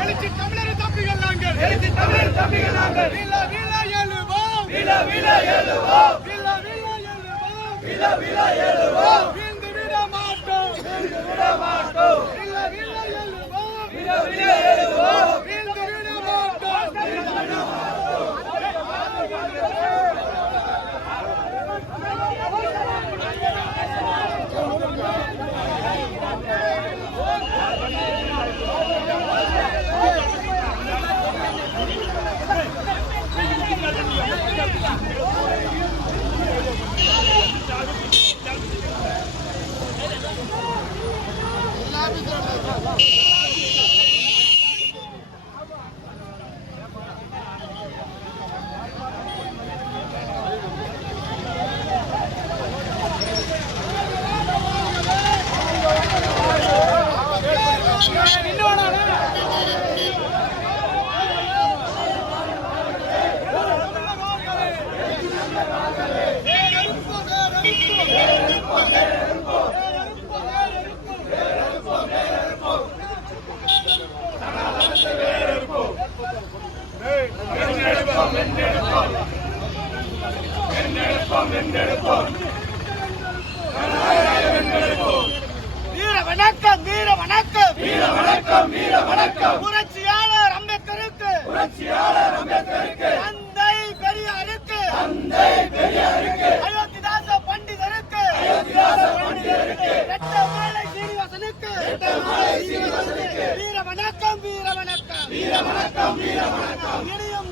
எழுச்சி தமிழர் தம்பிகள் நாங்கள் வீழ வீழ எழுவோம் வீழ்ந்து விட மாட்டோம் வீழ வீழ எழுவோம் வீழ்ந்து விட மாட்டோம். வீர வணக்கம் புரட்சியாளர் அம்பேத்கருக்கு தந்தை பெரியாருக்கு அயோத்திதாச பண்டிதருக்கு ரெட்டமலை சீனிவாசனுக்கு வீர வணக்கம் இனியும்